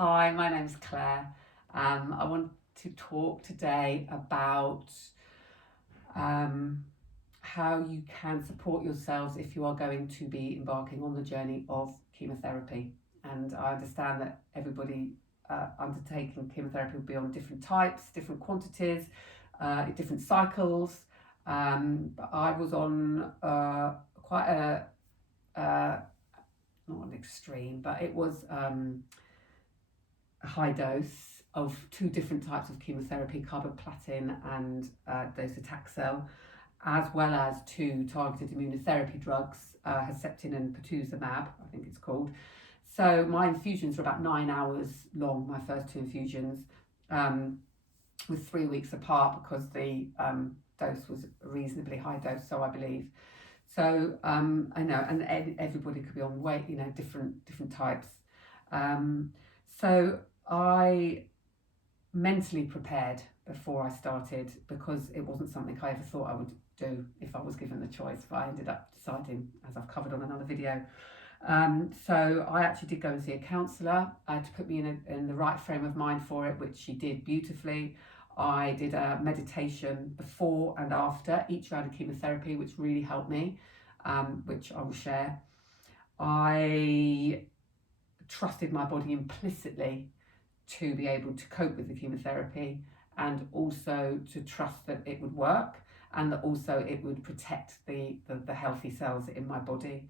Hi, my name's Claire. I want to talk today about how you can support yourselves if you are going to be embarking on the journey of chemotherapy. And I understand that everybody undertaking chemotherapy will be on different types, different quantities, different cycles. But I was on quite not an extreme, but it was a high dose of two different types of chemotherapy, carboplatin and docetaxel, as well as two targeted immunotherapy drugs, Herceptin and pertuzumab, I think it's called. So my infusions were about 9 hours long, my first two infusions, with 3 weeks apart because the dose was a reasonably high dose, so I believe. So I know, and everybody could be on weight, different types. So I mentally prepared before I started because it wasn't something I ever thought I would do if I was given the choice, but I ended up deciding, as I've covered on another video. So I actually did go and see a counsellor to put me in the right frame of mind for it, which she did beautifully. I did a meditation before and after each round of chemotherapy, which really helped me, which I will share. I trusted my body implicitly to be able to cope with the chemotherapy, and also to trust that it would work and that also it would protect the healthy cells in my body.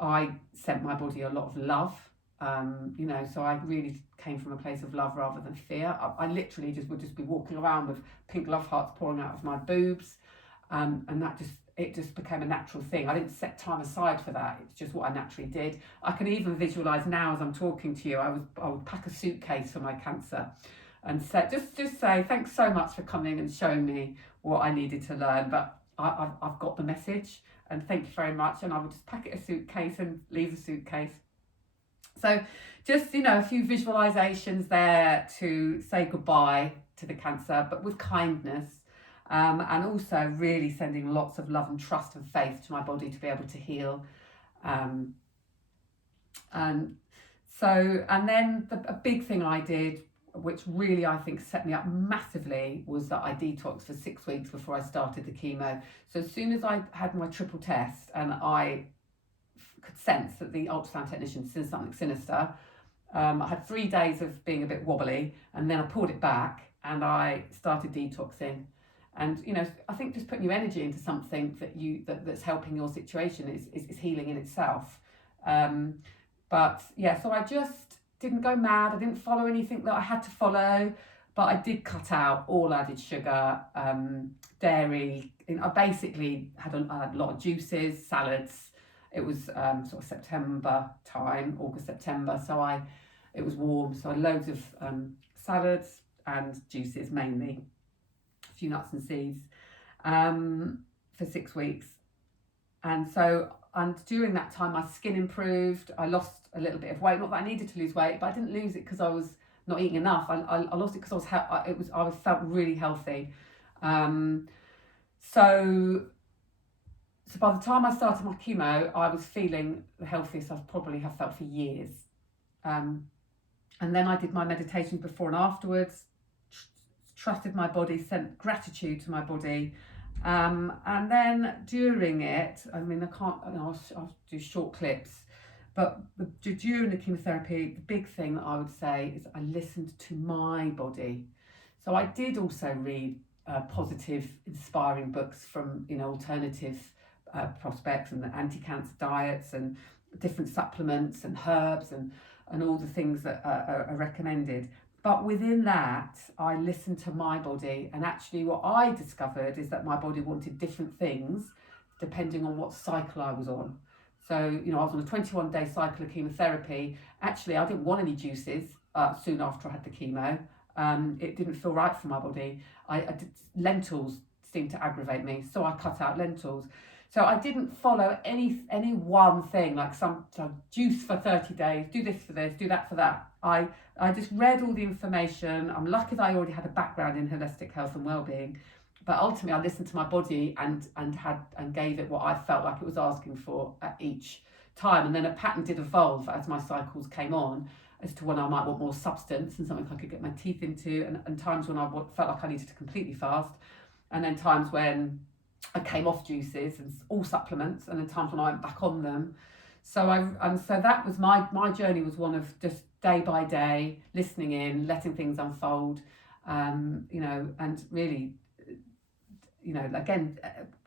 I sent my body a lot of love, so I really came from a place of love rather than fear. I literally would be walking around with pink love hearts pouring out of my boobs, and it just became a natural thing. I didn't set time aside for that. It's just what I naturally did. I can even visualize now as I'm talking to you, I would pack a suitcase for my cancer and say, just say, thanks so much for coming and showing me what I needed to learn, but I've got the message and thank you very much. And I would just pack it a suitcase and leave the suitcase. So just, a few visualizations there to say goodbye to the cancer, but with kindness. And also really sending lots of love and trust and faith to my body to be able to heal. And then a big thing I did, which really I think set me up massively, was that I detoxed for 6 weeks before I started the chemo. So as soon as I had my triple test and I could sense that the ultrasound technician said something sinister, I had 3 days of being a bit wobbly, and then I pulled it back and I started detoxing. And I think just putting your energy into something that's helping your situation is healing in itself. But yeah, so I just didn't go mad. I didn't follow anything that I had to follow, but I did cut out all added sugar, dairy. I basically had a lot of juices, salads. It was sort of September time, August, September. So it was warm, so I had loads of salads and juices mainly. Few nuts and seeds for 6 weeks, and during that time my skin improved. I lost a little bit of weight, not that I needed to lose weight, but I didn't lose it because I was not eating enough. I lost it because I felt really healthy. So by the time I started my chemo, I was feeling the healthiest I've probably have felt for years. And then I did my meditations before and afterwards, trusted my body, sent gratitude to my body, and then during it, I can't, I'll do short clips, but during the chemotherapy, the big thing that I would say is I listened to my body. So I did also read positive, inspiring books from alternative prospects and the anti-cancer diets and different supplements and herbs and all the things that are recommended. But within that, I listened to my body, and actually what I discovered is that my body wanted different things depending on what cycle I was on. So, I was on a 21-day cycle of chemotherapy. Actually, I didn't want any juices soon after I had the chemo. It didn't feel right for my body. Lentils seemed to aggravate me, so I cut out lentils. So I didn't follow any one thing, like some juice for 30 days, do this for this, do that for that. I just read all the information. I'm lucky that I already had a background in holistic health and well-being, but ultimately I listened to my body and gave it what I felt like it was asking for at each time. And then a pattern did evolve as my cycles came on. as to when I might want more substance and something I could get my teeth into, and times when I felt like I needed to completely fast, and then times when I came off juices and all supplements, and then times when I went back on them. So that was my journey, was one of just day by day, listening in, letting things unfold, and really, again,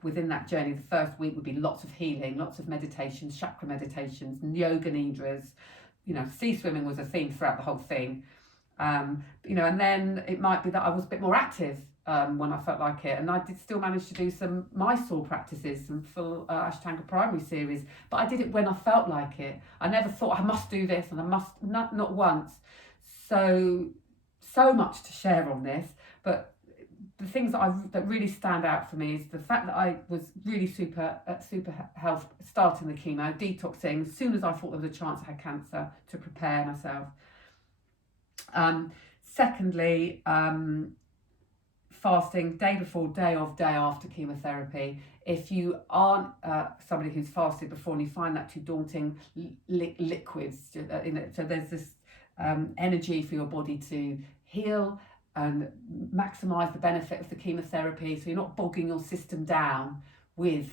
within that journey, the first week would be lots of healing, lots of meditations, chakra meditations, yoga nidras. Sea swimming was a theme throughout the whole thing. And then it might be that I was a bit more active when I felt like it, and I did still manage to do some Mysore practices, some full Ashtanga primary series, but I did it when I felt like it. I never thought I must do this, and I must, not once. So much to share on this, but the things that really stand out for me is the fact that I was really super health, starting the chemo, detoxing as soon as I thought there was a chance I had cancer, to prepare myself. Secondly, fasting day before, day of, day after chemotherapy. If you aren't somebody who's fasted before and you find that too daunting, liquids, so there's this energy for your body to heal and maximise the benefit of the chemotherapy, so you're not bogging your system down with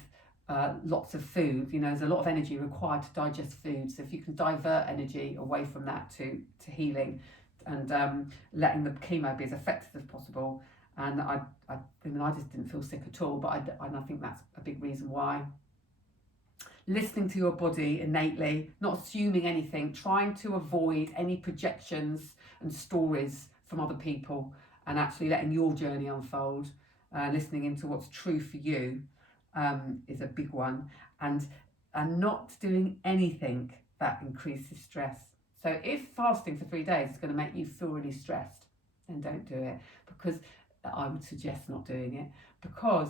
lots of food. There's a lot of energy required to digest food, so if you can divert energy away from that to healing and letting the chemo be as effective as possible. And I just didn't feel sick at all, but I think that's a big reason why. Listening to your body innately, not assuming anything, trying to avoid any projections and stories from other people, and actually letting your journey unfold, listening into what's true for you is a big one, and not doing anything that increases stress. So if fasting for 3 days is going to make you feel really stressed, then don't do it, because I would suggest not doing it, because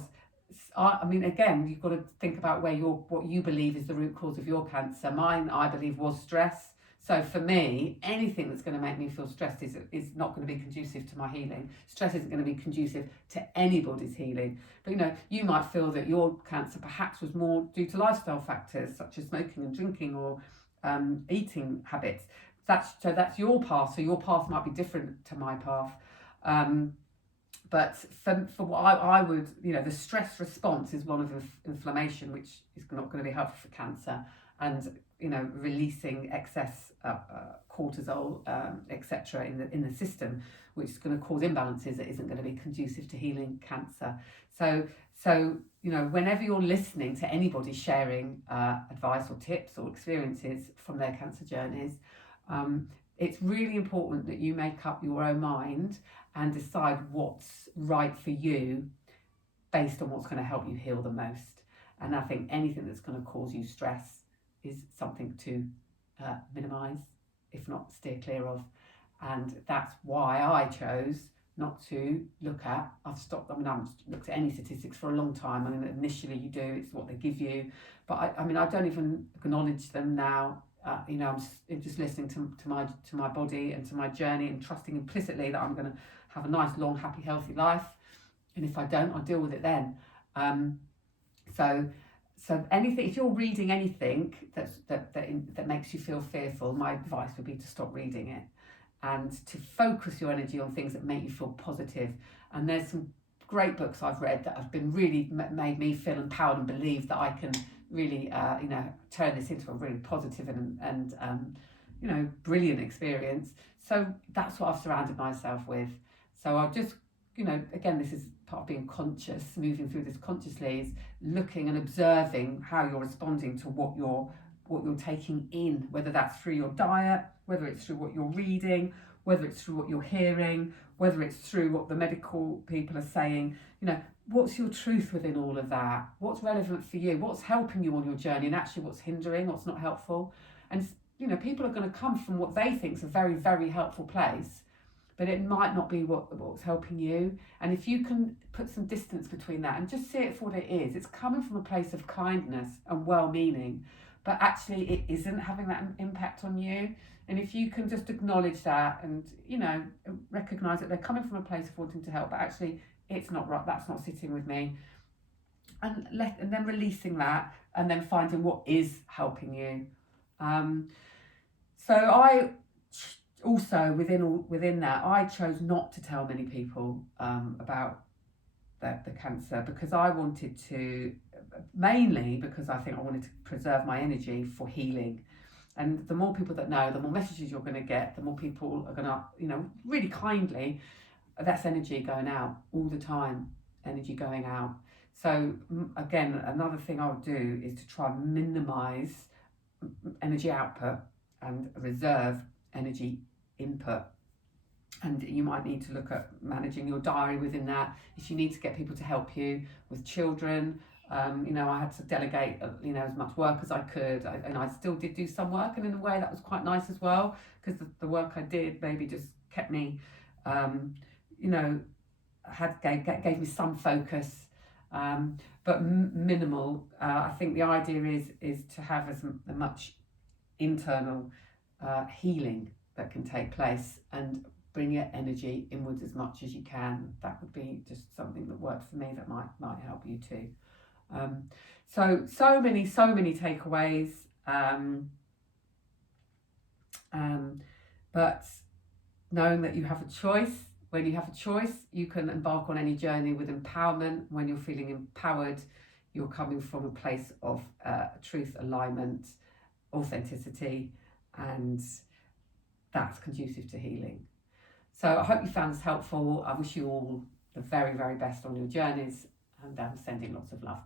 again, you've got to think about what you believe is the root cause of your cancer. Mine, I believe, was stress. So for me, anything that's going to make me feel stressed is not going to be conducive to my healing. Stress isn't going to be conducive to anybody's healing. But you might feel that your cancer perhaps was more due to lifestyle factors such as smoking and drinking, or eating habits. That's your path. So your path might be different to my path. But for what I would, the stress response is one of inflammation, which is not going to be helpful for cancer, and releasing excess cortisol, etc. in the system, which is going to cause imbalances that isn't going to be conducive to healing cancer. So whenever you're listening to anybody sharing advice or tips or experiences from their cancer journeys, it's really important that you make up your own mind and decide what's right for you based on what's going to help you heal the most. And I think anything that's going to cause you stress is something to minimise, if not steer clear of. And that's why I chose not to look at. I've haven't looked at any statistics for a long time. Initially you do, it's what they give you. But I don't even acknowledge them now. I'm just listening to my body and to my journey, and trusting implicitly that I'm going to have a nice, long, happy, healthy life. And if I don't, I'll deal with it then. So anything, if you're reading anything that makes you feel fearful, my advice would be to stop reading it and to focus your energy on things that make you feel positive. And there's some great books I've read that have been really made me feel empowered and believe that I can really turn this into a really positive and brilliant experience. So that's what I've surrounded myself with. So I'll just, again, this is part of being conscious, moving through this consciously, is looking and observing how you're responding to what you're taking in, whether that's through your diet, whether it's through what you're reading, whether it's through what you're hearing, whether it's through what the medical people are saying. What's your truth within all of that? What's relevant for you? What's helping you on your journey, and actually what's hindering, what's not helpful? And people are going to come from what they think is a very, very helpful place, but it might not be what's helping you. And if you can put some distance between that and just see it for what it is, it's coming from a place of kindness and well-meaning, but actually it isn't having that impact on you. And if you can just acknowledge that and recognise that they're coming from a place of wanting to help, but actually it's not right, that's not sitting with me, and then releasing that, and then finding what is helping you. So I also within that, I chose not to tell many people about the cancer, because I wanted to, mainly because I think I wanted to preserve my energy for healing. And the more people that know, the more messages you're going to get, the more people are going to, really kindly, that's energy going out all the time, energy going out. So again, another thing I would do is to try and minimize energy output and reserve energy input. And you might need to look at managing your diary within that. If you need to get people to help you with children, I had to delegate, as much work as I could, and I still did do some work, and in a way that was quite nice as well, because the work I did maybe just kept me, gave me some focus, but minimal. I think the idea is to have as much internal healing that can take place, and bring your energy inwards as much as you can. That would be just something that worked for me that might help you too. So many takeaways. But knowing that you have a choice. When you have a choice, you can embark on any journey with empowerment. When you're feeling empowered, you're coming from a place of truth, alignment, authenticity, and that's conducive to healing. So I hope you found this helpful. I wish you all the very, very best on your journeys, and sending lots of love.